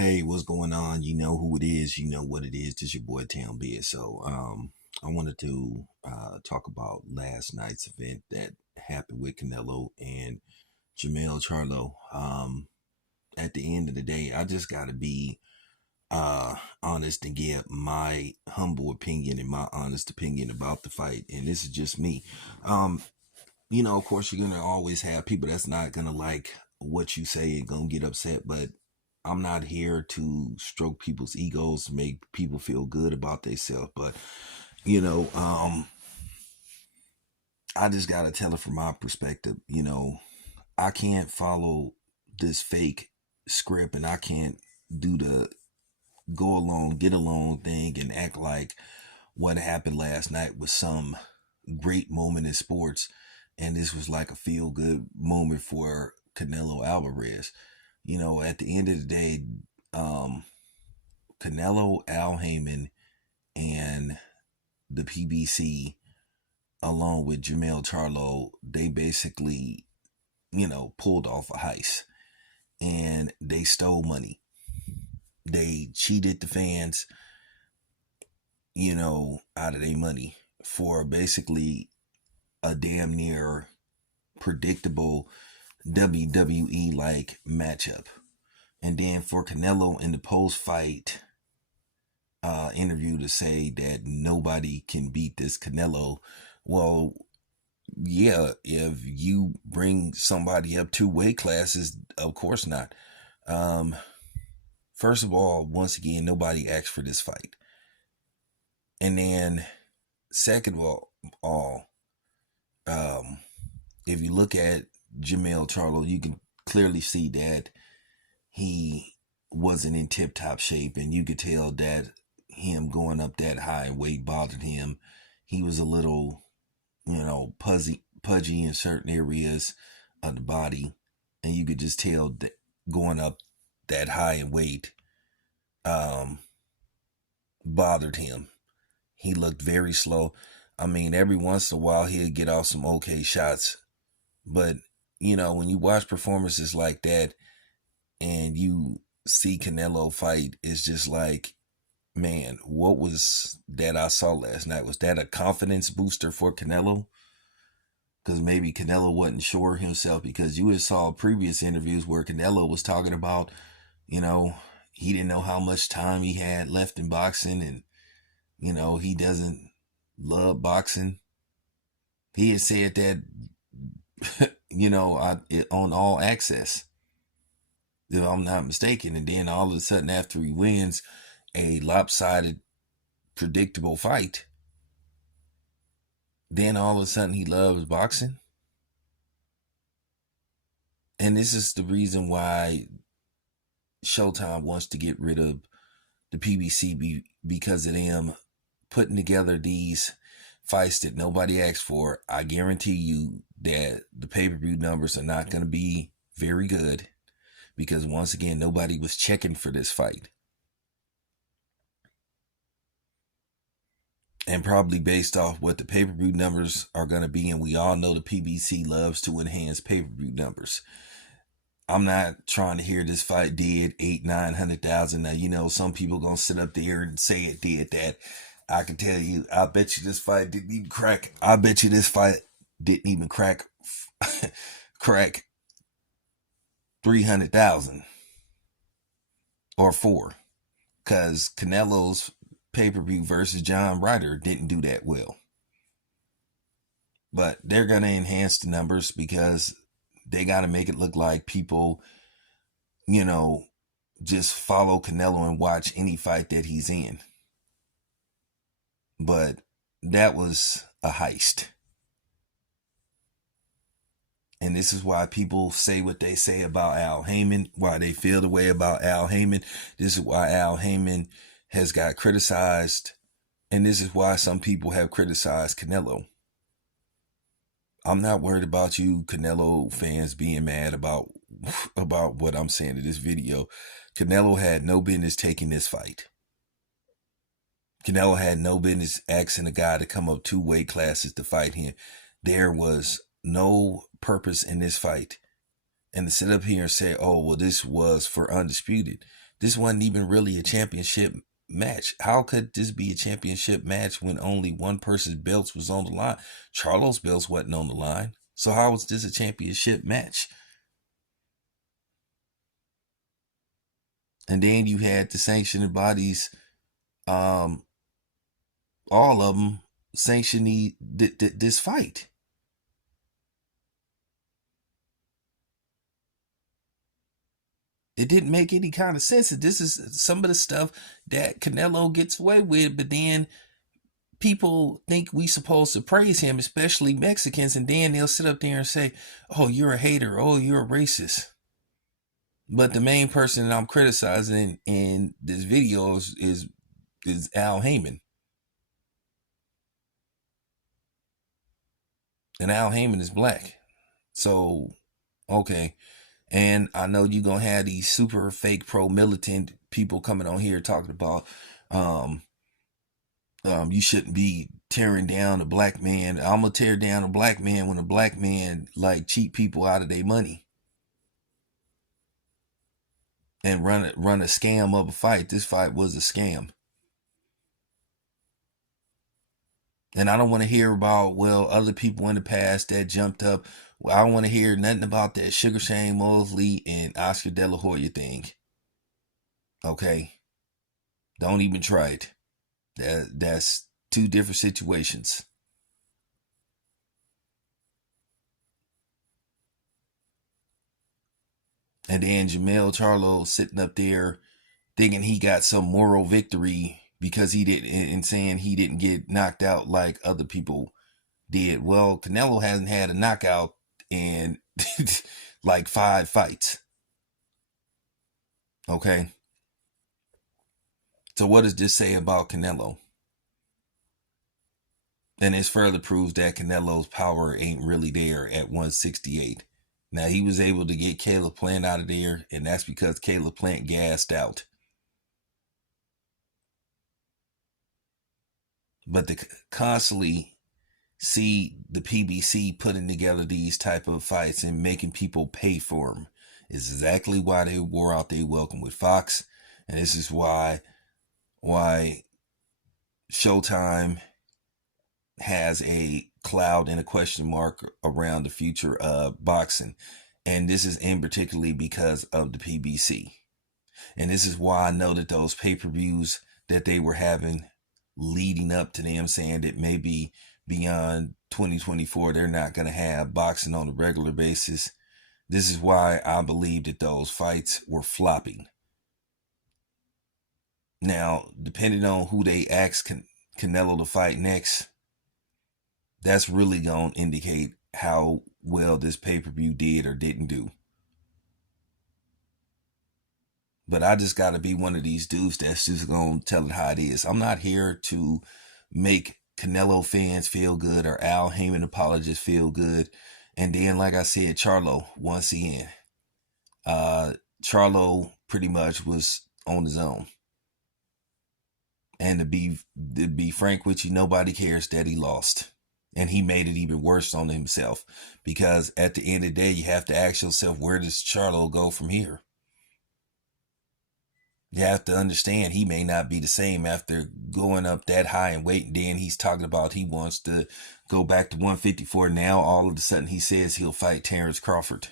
Hey, what's going on? You know who it is. You know what it is. This your boy Town Beard. I wanted to talk about last night's event that happened with Canelo and Jamel Charlo. At the end of the day, I just got to be honest and give my humble opinion and my honest opinion about the fight. And this is just me. Um, of course, you're gonna always have people that's not gonna like what you say and gonna get upset, but I'm not here to stroke people's egos, make people feel good about themselves. But you know, um, I just gotta tell it from my perspective. I can't follow this fake script, and I can't do the go along, get along thing, and act like what happened last night was some great moment in sports, and this was like a feel good moment for Canelo Alvarez. At the end of the day, um, Canelo, Al Heyman, and the PBC, along with Jamel Charlo, they basically, pulled off a heist and they stole money. They cheated the fans, out of their money for basically a damn near predictable WWE like matchup. And then for Canelo in the post fight interview to say that nobody can beat this Canelo. Well, yeah, if you bring somebody up 2 weight classes, of course not. Um, First of all, once again, nobody asked for this fight. And then, second of all um, if you look at Jamel Charlo, you can clearly see that he wasn't in tip top shape, and you could tell that him going up that high in weight bothered him. He was a little, pudgy in certain areas of the body, and you could just tell that going up that high in weight um, bothered him. He looked very slow. I mean, every once in a while he'd get off some okay shots, but when you watch performances like that and you see Canelo fight, it's just like, man, what was that I saw last night? Was that a confidence booster for Canelo? Because maybe Canelo wasn't sure himself, because you had saw previous interviews where Canelo was talking about, you know, he didn't know how much time he had left in boxing, and, he doesn't love boxing. He had said that, on All Access, if I'm not mistaken. And then all of a sudden, after he wins a lopsided, predictable fight, then all of a sudden he loves boxing. And this is the reason why Showtime wants to get rid of the PBC, because of them putting together these fights that nobody asked for. I guarantee you that the pay-per-view numbers are not going to be very good, because once again, nobody was checking for this fight. And probably based off what the pay-per-view numbers are going to be, and we all know the PBC loves to enhance pay-per-view numbers. I'm not trying to hear this fight did 800,000-900,000. Now, some people gonna sit up there and say it did that. I can tell you, I bet you this fight didn't even crack. I bet you this fight didn't even crack crack 300,000 or 4, because Canelo's pay-per-view versus John Ryder didn't do that well. But they're gonna enhance the numbers because they got to make it look like people, just follow Canelo and watch any fight that he's in. But that was a heist. And this is why people say what they say about Al Heyman, why they feel the way about Al Heyman. This is why Al Heyman has got criticized. And this is why some people have criticized Canelo. I'm not worried about you Canelo fans being mad about what I'm saying in this video. Canelo had no business taking this fight. Canelo had no business asking a guy to come up 2 weight classes to fight him. There was no purpose in this fight. And to sit up here and say, oh, well, this was for undisputed. This wasn't even really a championship match. How could this be a championship match when only one person's belts was on the line? Charlo's belts wasn't on the line. So how was this a championship match? And then you had the sanctioning bodies, um, all of them sanction this fight. It didn't make any kind of sense. This is some of the stuff that Canelo gets away with, but then people think we supposed to praise him, especially Mexicans, and then they'll sit up there and say, "Oh, you're a hater. Oh, you're a racist." But the main person that I'm criticizing in this video is Al Haymon, and Al Haymon is black. So okay, and I know you're gonna have these super fake pro militant people coming on here talking about um you shouldn't be tearing down a black man. I'm gonna tear down a black man when a black man like cheat people out of their money and run a scam of a fight. This fight was a scam. And I don't want to hear about, well, other people in the past that jumped up. Well, I don't want to hear nothing about that Sugar Shane Mosley and Oscar De La Hoya thing. Okay? Don't even try it. That's two different situations. And then Jamel Charlo sitting up there thinking he got some moral victory because he didn't, and saying he didn't get knocked out like other people did. Well, Canelo hasn't had a knockout in like 5 fights. Okay. So what does this say about Canelo? And this further proves that Canelo's power ain't really there at 168. Now, he was able to get Caleb Plant out of there, and that's because Caleb Plant gassed out. But to constantly see the PBC putting together these type of fights and making people pay for them is exactly why they wore out their welcome with Fox. And this is why Showtime has a cloud and a question mark around the future of boxing. And this is in particularly because of the PBC. And this is why I know that those pay-per-views that they were having leading up to them saying that maybe beyond 2024 they're not going to have boxing on a regular basis. This is why I believe that those fights were flopping. Now, depending on who they ask Canelo to fight next, that's really going to indicate how well this pay-per-view did or didn't do. But I just got to be one of these dudes that's just going to tell it how it is. I'm not here to make Canelo fans feel good or Al Haymon apologists feel good. And then, like I said, Charlo, once again, Charlo pretty much was on his own. And to be frank with you, nobody cares that he lost. And he made it even worse on himself. Because at the end of the day, you have to ask yourself, where does Charlo go from here? You have to understand he may not be the same after going up that high in weight. And then he's talking about he wants to go back to 154. Now all of a sudden he says he'll fight Terrence Crawford.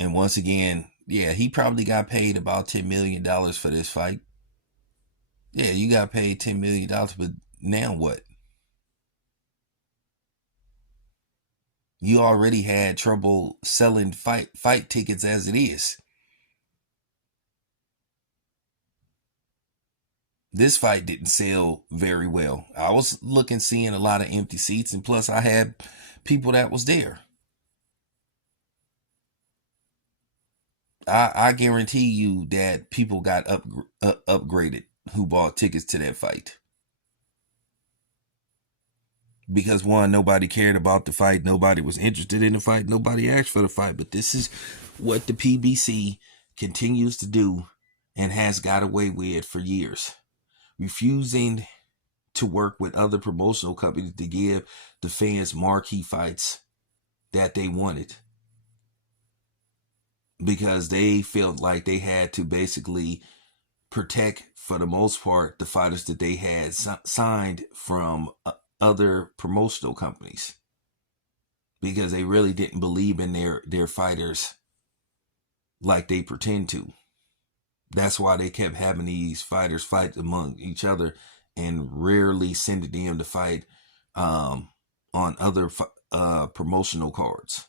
And once again, yeah, he probably got paid about $10 million for this fight. Yeah, you got paid $10 million, but now what? You already had trouble selling fight tickets as it is. This fight didn't sell very well. I was seeing a lot of empty seats, and plus I had people that was there. I guarantee you that people got upgraded who bought tickets to that fight. Because one, nobody cared about the fight. Nobody was interested in the fight. Nobody asked for the fight. But this is what the PBC continues to do and has got away with for years. Refusing to work with other promotional companies to give the fans marquee fights that they wanted. because they felt like they had to basically protect, for the most part, the fighters that they had signed from other promotional companies, because they really didn't believe in their fighters like they pretend to. That's why they kept having these fighters fight among each other and rarely sending them to fight on other promotional cards.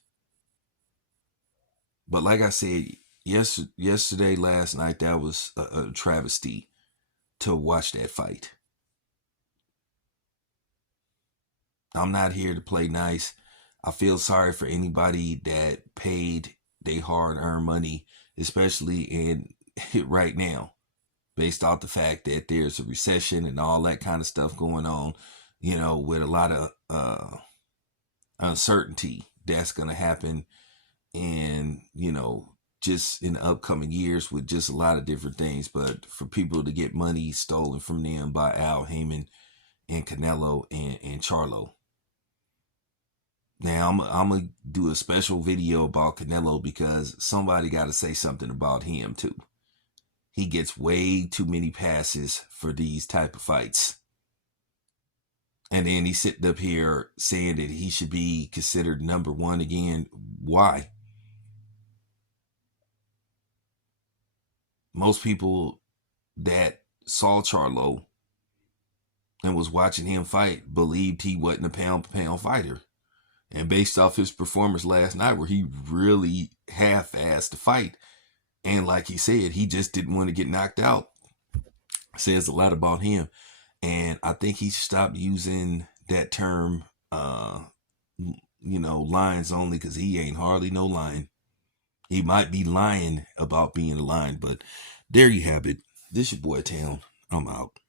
But like I said, yesterday, last night, that was a travesty to watch that fight. I'm not here to play nice. I feel sorry for anybody that paid their hard-earned money, especially in right now, based off the fact that there's a recession and all that kind of stuff going on, with a lot of uncertainty that's going to happen, and just in the upcoming years with just a lot of different things. But for people to get money stolen from them by Haymon and Canelo and Charlo. Now I'm gonna do a special video about Canelo, because somebody got to say something about him too. He gets way too many passes for these type of fights. And then he's sitting up here saying that he should be considered number one again. Why? Most people that saw Charlo and was watching him fight believed he wasn't a pound-for-pound fighter. And based off his performance last night, where he really half-assed the fight, and like he said, he just didn't want to get knocked out, says a lot about him. And I think he stopped using that term, lines only, because he ain't hardly no lion. He might be lying about being a lion, but there you have it. This your boy Town. I'm out.